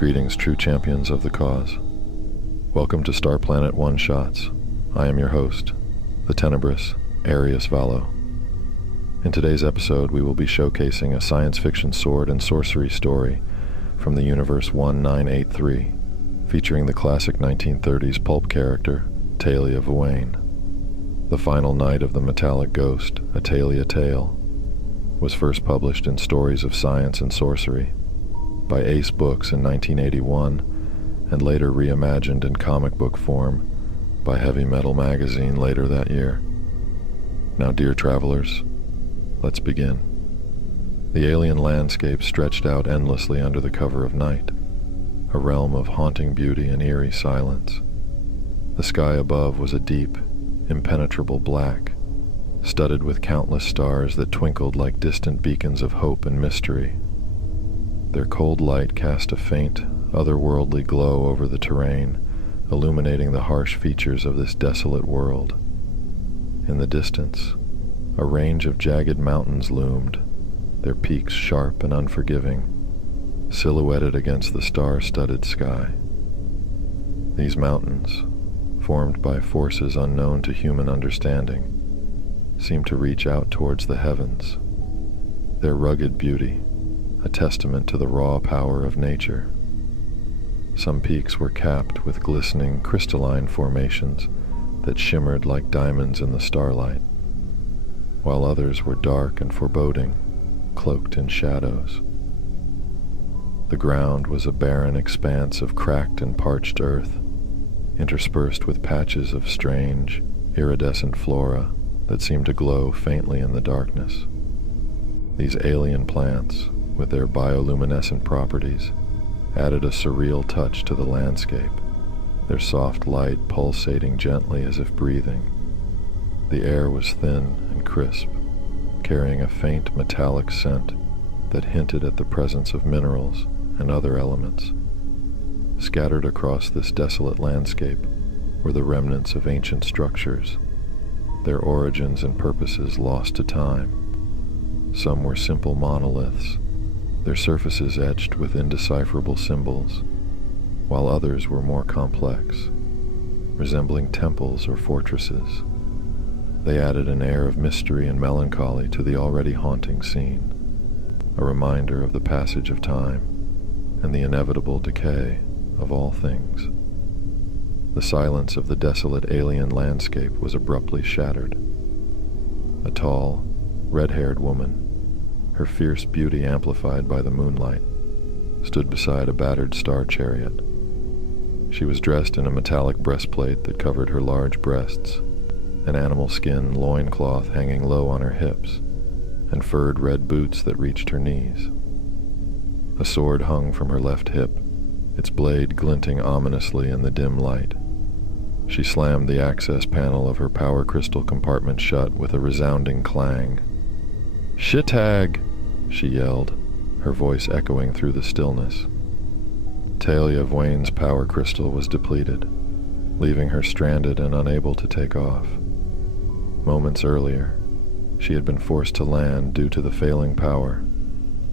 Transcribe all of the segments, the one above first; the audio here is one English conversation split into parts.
Greetings, true champions of the cause. Welcome to Starplanet One Shots. I am your host, the tenebrous Arius. In today's episode, we will be showcasing a science fiction sword and sorcery story from the universe 1983, featuring the classic 1930s pulp character, Taylia. The final night of the metallic ghost, a Taylia tale, was first published in Stories of Science and Sorcery by Ace Books in 1981, and later reimagined in comic book form by Heavy Metal magazine later that year. Now, dear travelers, let's begin. The alien landscape stretched out endlessly under the cover of night, a realm of haunting beauty and eerie silence. The sky above was a deep, impenetrable black, studded with countless stars that twinkled like distant beacons of hope and mystery. Their cold light cast a faint, otherworldly glow over the terrain, illuminating the harsh features of this desolate world. In the distance, a range of jagged mountains loomed, their peaks sharp and unforgiving, silhouetted against the star-studded sky. These mountains, formed by forces unknown to human understanding, seemed to reach out towards the heavens, their rugged beauty a testament to the raw power of nature. Some peaks were capped with glistening crystalline formations that shimmered like diamonds in the starlight, while others were dark and foreboding, cloaked in shadows. The ground was a barren expanse of cracked and parched earth, interspersed with patches of strange, iridescent flora that seemed to glow faintly in the darkness. These alien plants, with their bioluminescent properties, added a surreal touch to the landscape, their soft light pulsating gently as if breathing. The air was thin and crisp, carrying a faint metallic scent that hinted at the presence of minerals and other elements. Scattered across this desolate landscape were the remnants of ancient structures, their origins and purposes lost to time. Some were simple monoliths, their surfaces etched with indecipherable symbols, while others were more complex, resembling temples or fortresses. They added an air of mystery and melancholy to the already haunting scene, a reminder of the passage of time and the inevitable decay of all things. The silence of the desolate alien landscape was abruptly shattered. A tall, red-haired woman, her fierce beauty amplified by the moonlight, stood beside a battered star chariot. She was dressed in a metallic breastplate that covered her large breasts, an animal skin loincloth hanging low on her hips, and furred red boots that reached her knees. A sword hung from her left hip, its blade glinting ominously in the dim light. She slammed the access panel of her power crystal compartment shut with a resounding clang. "Shitag!" she yelled, her voice echoing through the stillness. Taylia's power crystal was depleted, leaving her stranded and unable to take off. Moments earlier, she had been forced to land due to the failing power,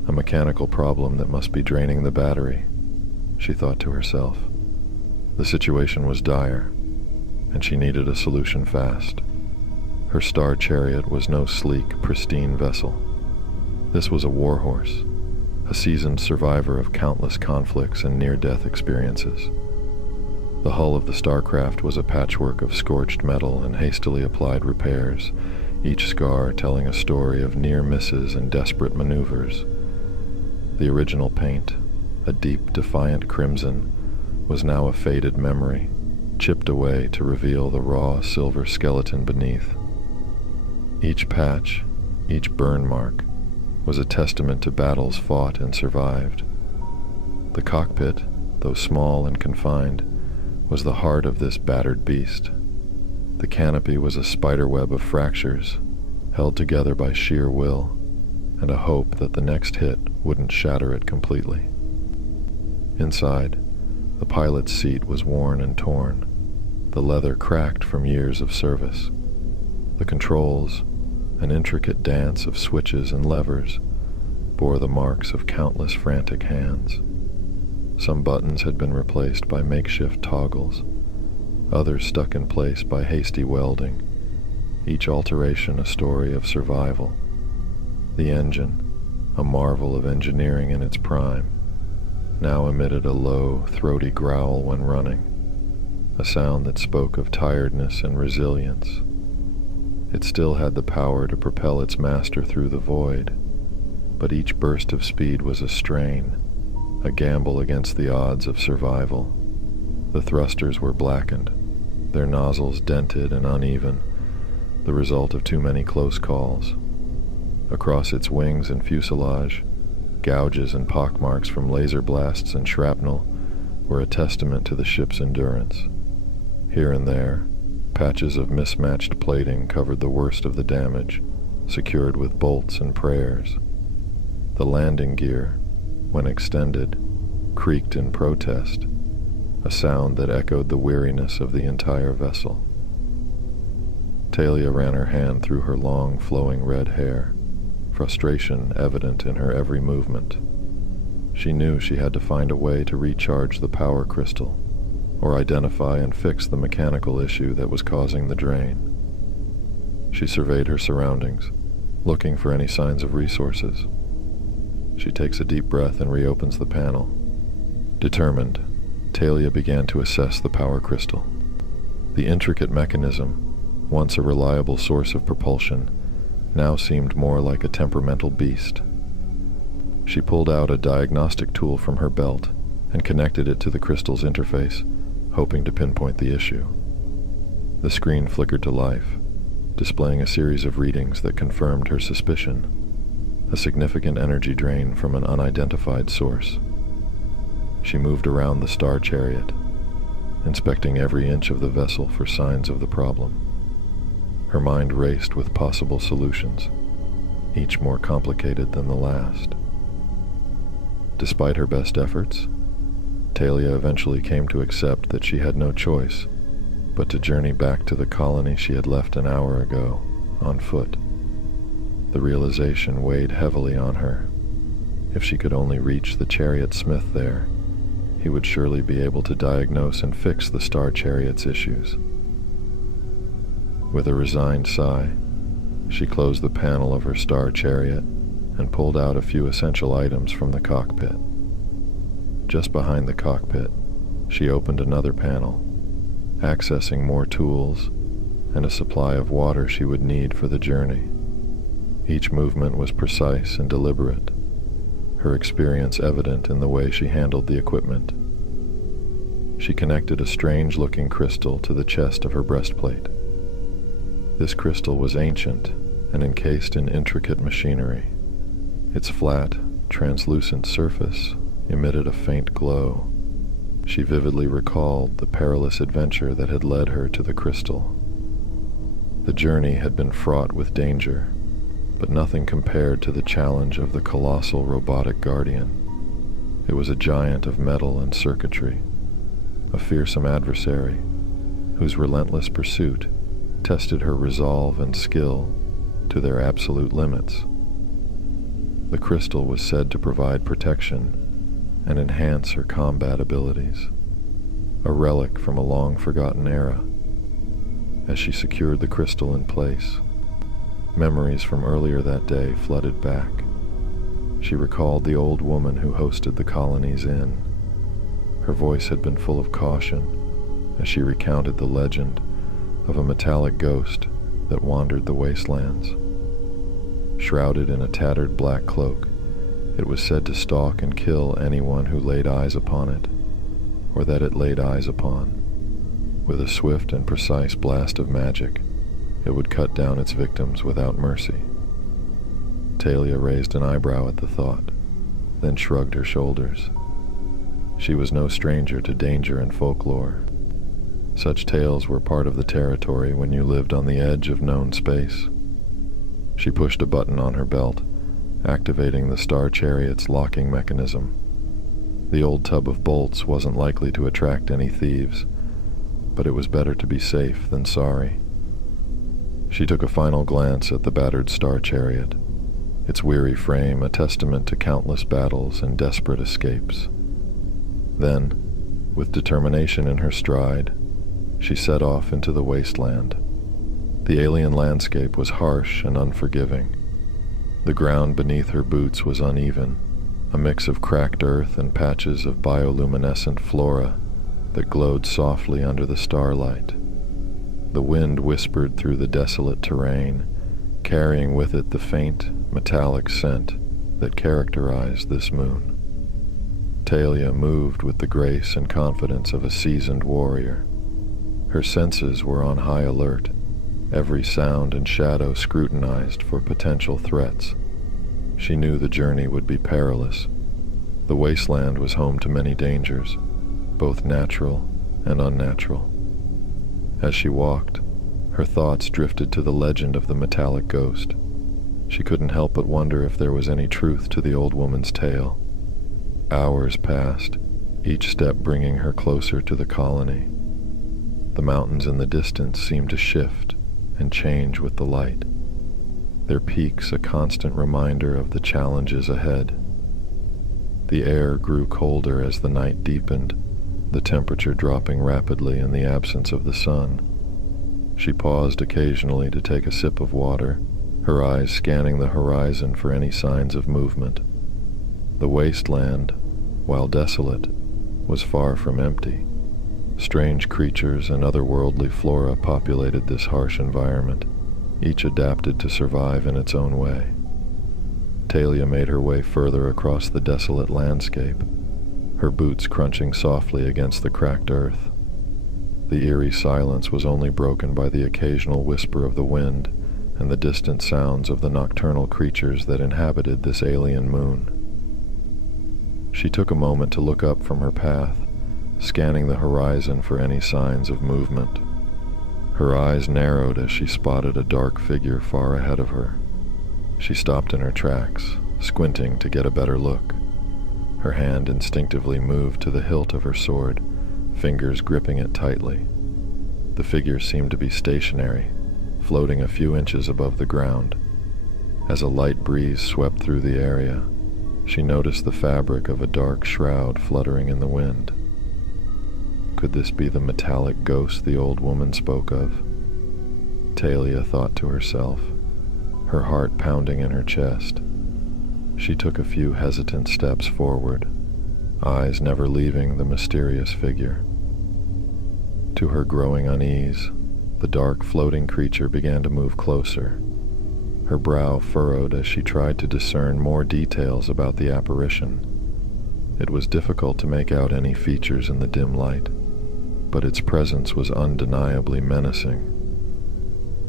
a mechanical problem that must be draining the battery, she thought to herself. The situation was dire, and she needed a solution fast. Her star chariot was no sleek, pristine vessel. This was a warhorse, a seasoned survivor of countless conflicts and near-death experiences. The hull of the starcraft was a patchwork of scorched metal and hastily applied repairs, each scar telling a story of near misses and desperate maneuvers. The original paint, a deep, defiant crimson, was now a faded memory, chipped away to reveal the raw silver skeleton beneath. Each patch, each burn mark, was a testament to battles fought and survived. The cockpit, though small and confined, was the heart of this battered beast. The canopy was a spiderweb of fractures, held together by sheer will, and a hope that the next hit wouldn't shatter it completely. Inside, the pilot's seat was worn and torn, the leather cracked from years of service. The controls, an intricate dance of switches and levers, bore the marks of countless frantic hands. Some buttons had been replaced by makeshift toggles, others stuck in place by hasty welding, each alteration a story of survival. The engine, a marvel of engineering in its prime, now emitted a low, throaty growl when running, a sound that spoke of tiredness and resilience. It still had the power to propel its master through the void, but each burst of speed was a strain, a gamble against the odds of survival. The thrusters were blackened, their nozzles dented and uneven, the result of too many close calls. Across its wings and fuselage, gouges and pockmarks from laser blasts and shrapnel were a testament to the ship's endurance. Here and there, patches of mismatched plating covered the worst of the damage, secured with bolts and prayers. The landing gear, when extended, creaked in protest, a sound that echoed the weariness of the entire vessel. Taylia ran her hand through her long, flowing red hair, frustration evident in her every movement. She knew she had to find a way to recharge the power crystal, or identify and fix the mechanical issue that was causing the drain. She surveyed her surroundings, looking for any signs of resources. She takes a deep breath and reopens the panel. Determined, Taylia began to assess the power crystal. The intricate mechanism, once a reliable source of propulsion, now seemed more like a temperamental beast. She pulled out a diagnostic tool from her belt and connected it to the crystal's interface, hoping to pinpoint the issue. The screen flickered to life, displaying a series of readings that confirmed her suspicion, a significant energy drain from an unidentified source. She moved around the star chariot, inspecting every inch of the vessel for signs of the problem. Her mind raced with possible solutions, each more complicated than the last. Despite her best efforts, Taylia eventually came to accept that she had no choice but to journey back to the colony she had left an hour ago, on foot. The realization weighed heavily on her. If she could only reach the chariot smith there, he would surely be able to diagnose and fix the star chariot's issues. With a resigned sigh, she closed the panel of her star chariot and pulled out a few essential items from the cockpit. Just behind the cockpit, she opened another panel, accessing more tools and a supply of water she would need for the journey. Each movement was precise and deliberate, her experience evident in the way she handled the equipment. She connected a strange-looking crystal to the chest of her breastplate. This crystal was ancient and encased in intricate machinery. Its flat, translucent surface emitted a faint glow. She vividly recalled the perilous adventure that had led her to the crystal. The journey had been fraught with danger, but nothing compared to the challenge of the colossal robotic guardian. It was a giant of metal and circuitry, a fearsome adversary whose relentless pursuit tested her resolve and skill to their absolute limits. The crystal was said to provide protection and enhance her combat abilities, a relic from a long-forgotten era. As she secured the crystal in place, memories from earlier that day flooded back. She recalled the old woman who hosted the colony's inn. Her voice had been full of caution as she recounted the legend of a metallic ghost that wandered the wastelands. Shrouded in a tattered black cloak, it was said to stalk and kill anyone who laid eyes upon it, or that it laid eyes upon. With a swift and precise blast of magic, it would cut down its victims without mercy. Taylia raised an eyebrow at the thought, then shrugged her shoulders. She was no stranger to danger and folklore. Such tales were part of the territory when you lived on the edge of known space. She pushed a button on her belt, activating the star chariot's locking mechanism. The old tub of bolts wasn't likely to attract any thieves, but it was better to be safe than sorry. She took a final glance at the battered star chariot, its weary frame a testament to countless battles and desperate escapes. Then, with determination in her stride, she set off into the wasteland. The alien landscape was harsh and unforgiving. The ground beneath her boots was uneven, a mix of cracked earth and patches of bioluminescent flora that glowed softly under the starlight. The wind whispered through the desolate terrain, carrying with it the faint, metallic scent that characterized this moon. Taylia moved with the grace and confidence of a seasoned warrior. Her senses were on high alert, every sound and shadow scrutinized for potential threats. She knew the journey would be perilous. The wasteland was home to many dangers, both natural and unnatural. As she walked, her thoughts drifted to the legend of the metallic ghost. She couldn't help but wonder if there was any truth to the old woman's tale. Hours passed, each step bringing her closer to the colony. The mountains in the distance seemed to shift and change with the light, their peaks a constant reminder of the challenges ahead. The air grew colder as the night deepened, the temperature dropping rapidly in the absence of the sun. She paused occasionally to take a sip of water, her eyes scanning the horizon for any signs of movement. The wasteland, while desolate, was far from empty. Strange creatures and otherworldly flora populated this harsh environment, each adapted to survive in its own way. Taylia made her way further across the desolate landscape, her boots crunching softly against the cracked earth. The eerie silence was only broken by the occasional whisper of the wind and the distant sounds of the nocturnal creatures that inhabited this alien moon. She took a moment to look up from her path, scanning the horizon for any signs of movement. Her eyes narrowed as she spotted a dark figure far ahead of her. She stopped in her tracks, squinting to get a better look. Her hand instinctively moved to the hilt of her sword, fingers gripping it tightly. The figure seemed to be stationary, floating a few inches above the ground. As a light breeze swept through the area, she noticed the fabric of a dark shroud fluttering in the wind. Could this be the metallic ghost the old woman spoke of? Taylia thought to herself, her heart pounding in her chest. She took a few hesitant steps forward, eyes never leaving the mysterious figure. To her growing unease, the dark floating creature began to move closer. Her brow furrowed as she tried to discern more details about the apparition. It was difficult to make out any features in the dim light, but its presence was undeniably menacing.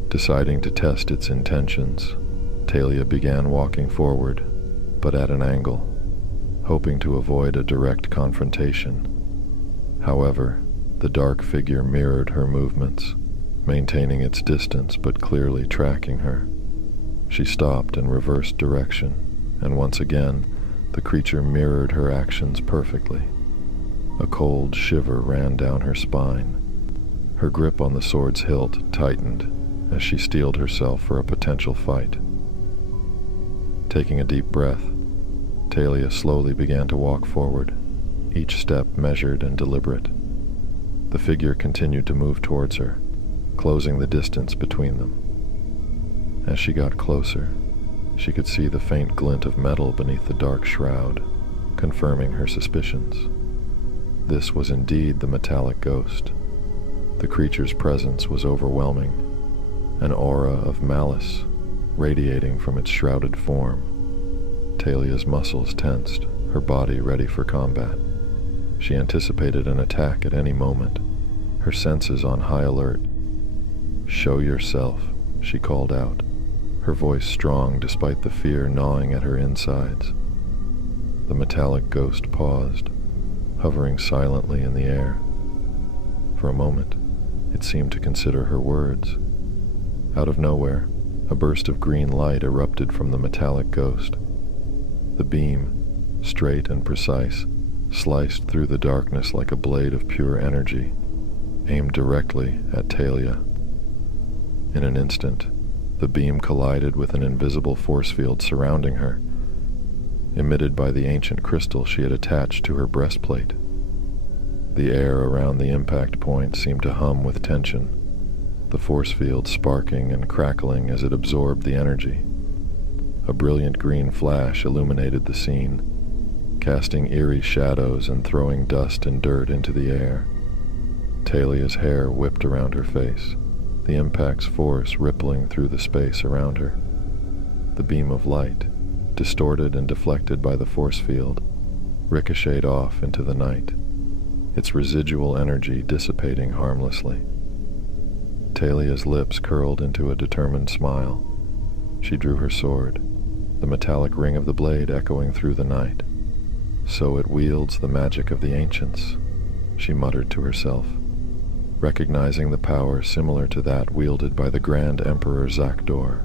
Deciding to test its intentions, Taylia began walking forward, but at an angle, hoping to avoid a direct confrontation. However, the dark figure mirrored her movements, maintaining its distance but clearly tracking her. She stopped and reversed direction, and once again, the creature mirrored her actions perfectly. A cold shiver ran down her spine. Her grip on the sword's hilt tightened as she steeled herself for a potential fight. Taking a deep breath, Taylia slowly began to walk forward, each step measured and deliberate. The figure continued to move towards her, closing the distance between them. As she got closer, she could see the faint glint of metal beneath the dark shroud, confirming her suspicions. This was indeed the metallic ghost. The creature's presence was overwhelming, an aura of malice radiating from its shrouded form. Taylia's muscles tensed, her body ready for combat. She anticipated an attack at any moment, her senses on high alert. "Show yourself," she called out, her voice strong despite the fear gnawing at her insides. The metallic ghost paused, hovering silently in the air. For a moment, it seemed to consider her words. Out of nowhere, a burst of green light erupted from the metallic ghost. The beam, straight and precise, sliced through the darkness like a blade of pure energy, aimed directly at Taylia. In an instant, the beam collided with an invisible force field surrounding her, emitted by the ancient crystal she had attached to her breastplate. The air around the impact point seemed to hum with tension, the force field sparking and crackling as it absorbed the energy. A brilliant green flash illuminated the scene, casting eerie shadows and throwing dust and dirt into the air. Taylia's hair whipped around her face, the impact's force rippling through the space around her. The beam of light, distorted and deflected by the force field, ricocheted off into the night, its residual energy dissipating harmlessly. Taylia's lips curled into a determined smile. She drew her sword, the metallic ring of the blade echoing through the night. "So it wields the magic of the ancients," she muttered to herself, recognizing the power similar to that wielded by the Grand Emperor Zakdor.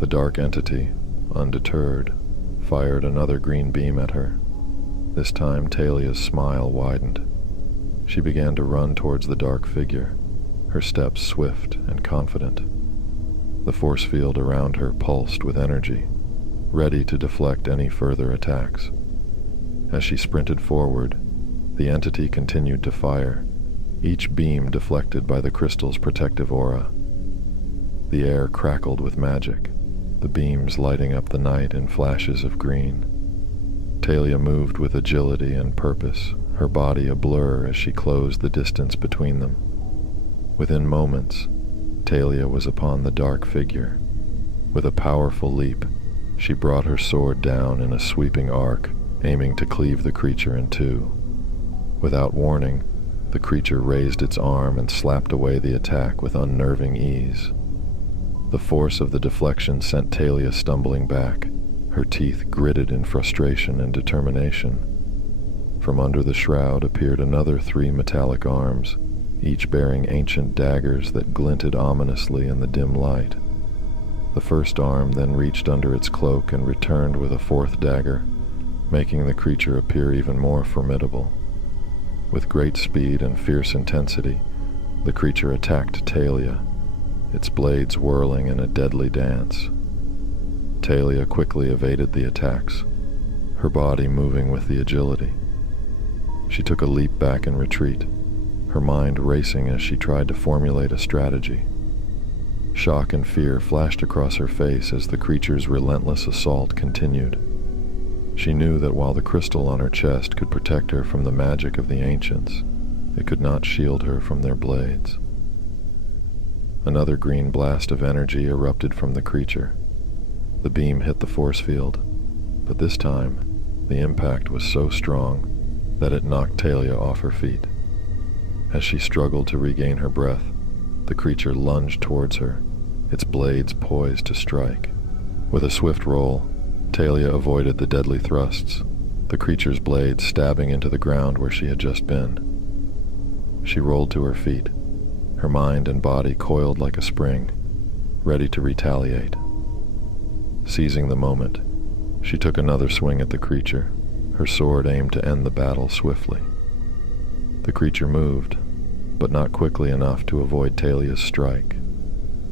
The dark entity, undeterred, fired another green beam at her. This time Talia's smile widened. She began to run towards the dark figure, her steps swift and confident. The force field around her pulsed with energy, ready to deflect any further attacks. As she sprinted forward, the entity continued to fire, each beam deflected by the crystal's protective aura. The air crackled with magic, the beams lighting up the night in flashes of green. Taylia moved with agility and purpose, her body a blur as she closed the distance between them. Within moments, Taylia was upon the dark figure. With a powerful leap, she brought her sword down in a sweeping arc, aiming to cleave the creature in two. Without warning, the creature raised its arm and slapped away the attack with unnerving ease. The force of the deflection sent Taylia stumbling back, her teeth gritted in frustration and determination. From under the shroud appeared another 3 metallic arms, each bearing ancient daggers that glinted ominously in the dim light. The first arm then reached under its cloak and returned with a 4th dagger, making the creature appear even more formidable. With great speed and fierce intensity, the creature attacked Taylia, its blades whirling in a deadly dance. Taylia quickly evaded the attacks, her body moving with the agility. She took a leap back in retreat, her mind racing as she tried to formulate a strategy. Shock and fear flashed across her face as the creature's relentless assault continued. She knew that while the crystal on her chest could protect her from the magic of the ancients, it could not shield her from their blades. Another green blast of energy erupted from the creature. The beam hit the force field, but this time, the impact was so strong that it knocked Taylia off her feet. As she struggled to regain her breath, the creature lunged towards her, its blades poised to strike. With a swift roll, Taylia avoided the deadly thrusts, the creature's blades stabbing into the ground where she had just been. She rolled to her feet, her mind and body coiled like a spring, ready to retaliate. Seizing the moment, she took another swing at the creature, her sword aimed to end the battle swiftly. The creature moved, but not quickly enough to avoid Talia's strike.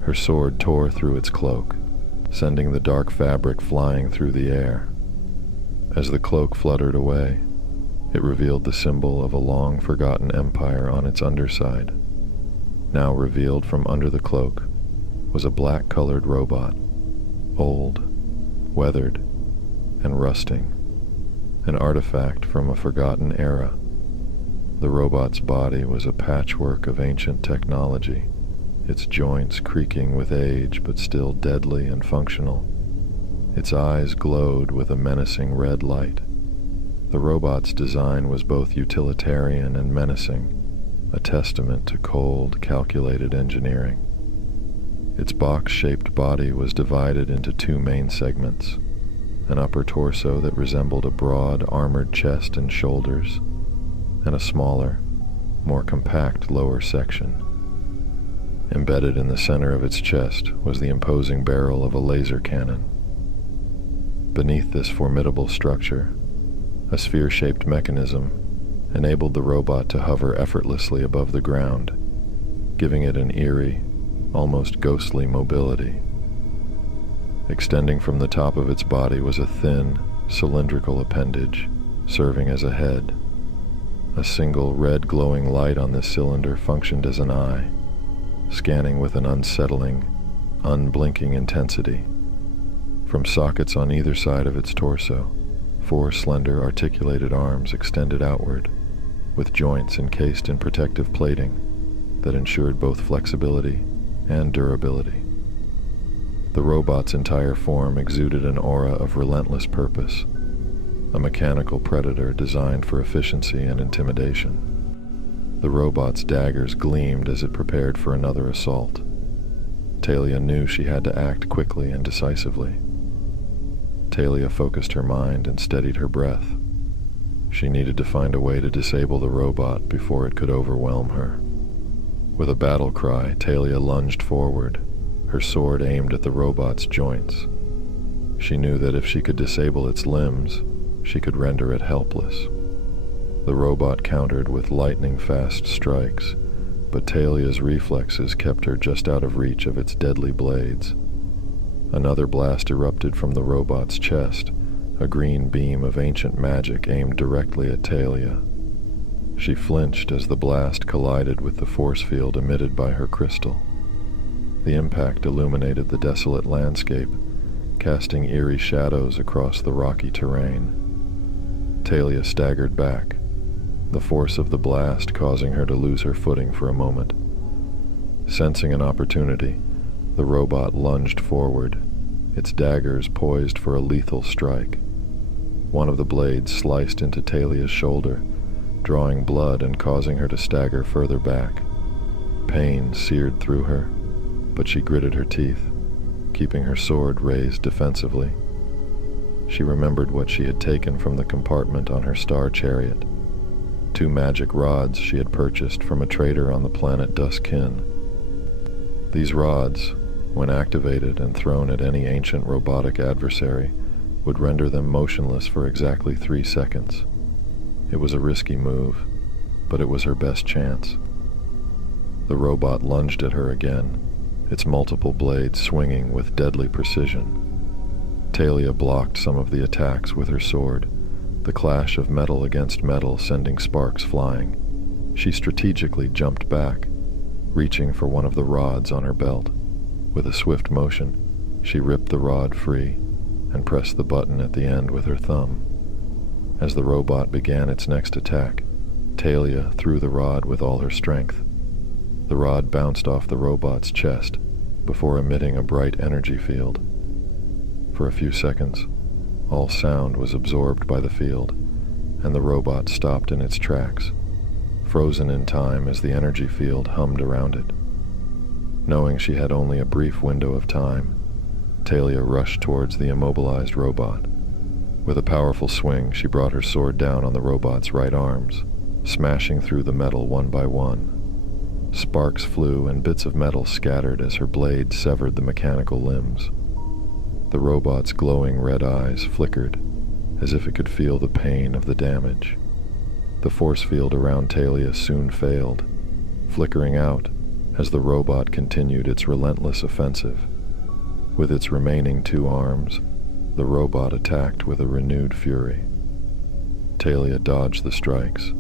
Her sword tore through its cloak, sending the dark fabric flying through the air. As the cloak fluttered away, it revealed the symbol of a long-forgotten empire on its underside. Now revealed from under the cloak was a black-colored robot, old, weathered, and rusting, an artifact from a forgotten era. The robot's body was a patchwork of ancient technology, its joints creaking with age but still deadly and functional. Its eyes glowed with a menacing red light. The robot's design was both utilitarian and menacing, a testament to cold, calculated engineering. Its box-shaped body was divided into 2 main segments, an upper torso that resembled a broad, armored chest and shoulders, and a smaller, more compact lower section. Embedded in the center of its chest was the imposing barrel of a laser cannon. Beneath this formidable structure, a sphere-shaped mechanism enabled the robot to hover effortlessly above the ground, giving it an eerie, almost ghostly mobility. Extending from the top of its body was a thin, cylindrical appendage, serving as a head. A single red glowing light on this cylinder functioned as an eye, scanning with an unsettling, unblinking intensity. From sockets on either side of its torso, 4 slender articulated arms extended outward, with joints encased in protective plating that ensured both flexibility and durability. The robot's entire form exuded an aura of relentless purpose, a mechanical predator designed for efficiency and intimidation. The robot's daggers gleamed as it prepared for another assault. Taylia knew she had to act quickly and decisively. Taylia focused her mind and steadied her breath. She needed to find a way to disable the robot before it could overwhelm her. With a battle cry, Taylia lunged forward, her sword aimed at the robot's joints. She knew that if she could disable its limbs, she could render it helpless. The robot countered with lightning-fast strikes, but Taylia's reflexes kept her just out of reach of its deadly blades. Another blast erupted from the robot's chest, a green beam of ancient magic aimed directly at Taylia. She flinched as the blast collided with the force field emitted by her crystal. The impact illuminated the desolate landscape, casting eerie shadows across the rocky terrain. Taylia staggered back, the force of the blast causing her to lose her footing for a moment. Sensing an opportunity, the robot lunged forward, its daggers poised for a lethal strike. One of the blades sliced into Taylia's shoulder, drawing blood and causing her to stagger further back. Pain seared through her, but she gritted her teeth, keeping her sword raised defensively. She remembered what she had taken from the compartment on her star chariot, 2 magic rods she had purchased from a trader on the planet Duskin. These rods, when activated and thrown at any ancient robotic adversary, would render them motionless for exactly 3 seconds. It was a risky move, but it was her best chance. The robot lunged at her again, its multiple blades swinging with deadly precision. Taylia blocked some of the attacks with her sword, the clash of metal against metal sending sparks flying. She strategically jumped back, reaching for one of the rods on her belt. With a swift motion, she ripped the rod free and pressed the button at the end with her thumb. As the robot began its next attack, Taylia threw the rod with all her strength. The rod bounced off the robot's chest before emitting a bright energy field. For a few seconds, all sound was absorbed by the field, and the robot stopped in its tracks, frozen in time as the energy field hummed around it. Knowing she had only a brief window of time, Taylia rushed towards the immobilized robot. With a powerful swing, she brought her sword down on the robot's right arms, smashing through the metal one by one. Sparks flew and bits of metal scattered as her blade severed the mechanical limbs. The robot's glowing red eyes flickered, as if it could feel the pain of the damage. The force field around Taylia soon failed, flickering out as the robot continued its relentless offensive. With its remaining 2 arms, the robot attacked with a renewed fury. Taylia dodged the strikes,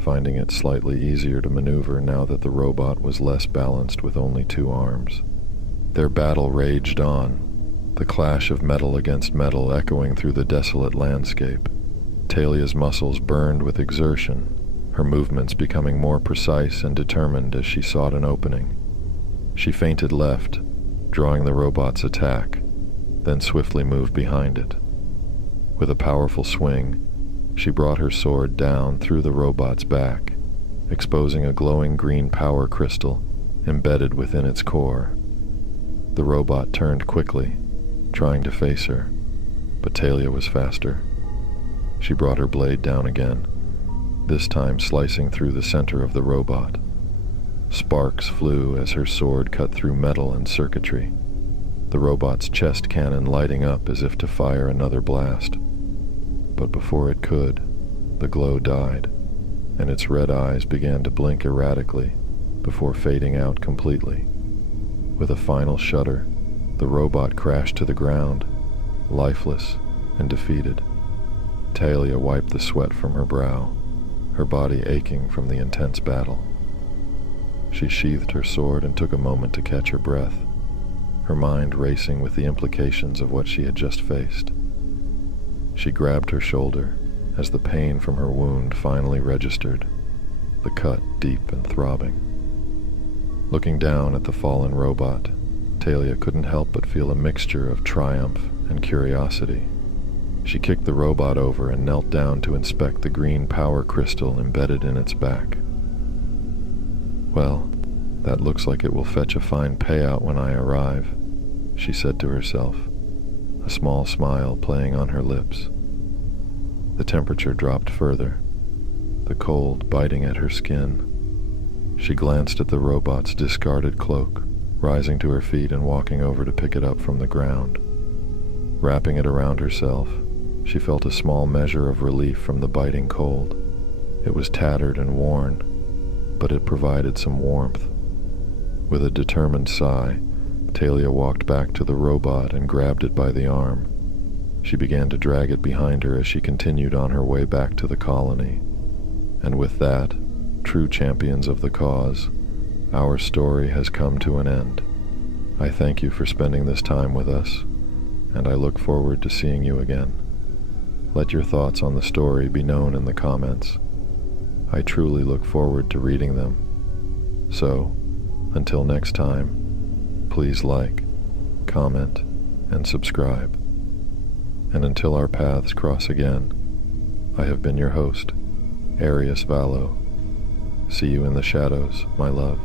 finding it slightly easier to maneuver now that the robot was less balanced with only 2 arms. Their battle raged on, the clash of metal against metal echoing through the desolate landscape. Taylia's muscles burned with exertion, her movements becoming more precise and determined as she sought an opening. She feinted left, drawing the robot's attack, then swiftly moved behind it. With a powerful swing, she brought her sword down through the robot's back, exposing a glowing green power crystal embedded within its core. The robot turned quickly, trying to face her, but Taylia was faster. She brought her blade down again, this time slicing through the center of the robot. Sparks flew as her sword cut through metal and circuitry, the robot's chest cannon lighting up as if to fire another blast. But before it could, the glow died, and its red eyes began to blink erratically before fading out completely. With a final shudder, the robot crashed to the ground, lifeless and defeated. Taylia wiped the sweat from her brow. her body aching from the intense battle. She sheathed her sword and took a moment to catch her breath, her mind racing with the implications of what she had just faced. She grabbed her shoulder as the pain from her wound finally registered, the cut deep and throbbing. Looking down at the fallen robot, Taylia couldn't help but feel a mixture of triumph and curiosity. She kicked the robot over and knelt down to inspect the green power crystal embedded in its back. "Well, that looks like it will fetch a fine payout when I arrive," she said to herself, a small smile playing on her lips. The temperature dropped further, the cold biting at her skin. She glanced at the robot's discarded cloak, rising to her feet and walking over to pick it up from the ground. Wrapping it around herself, she felt a small measure of relief from the biting cold. It was tattered and worn, but it provided some warmth. With a determined sigh, Taylia walked back to the robot and grabbed it by the arm. She began to drag it behind her as she continued on her way back to the colony. And with that, true champions of the cause, our story has come to an end. I thank you for spending this time with us, and I look forward to seeing you again. Let your thoughts on the story be known in the comments. I truly look forward to reading them. So, until next time, please like, comment, and subscribe. And until our paths cross again, I have been your host, Arius Vallo. See you in the shadows, my love.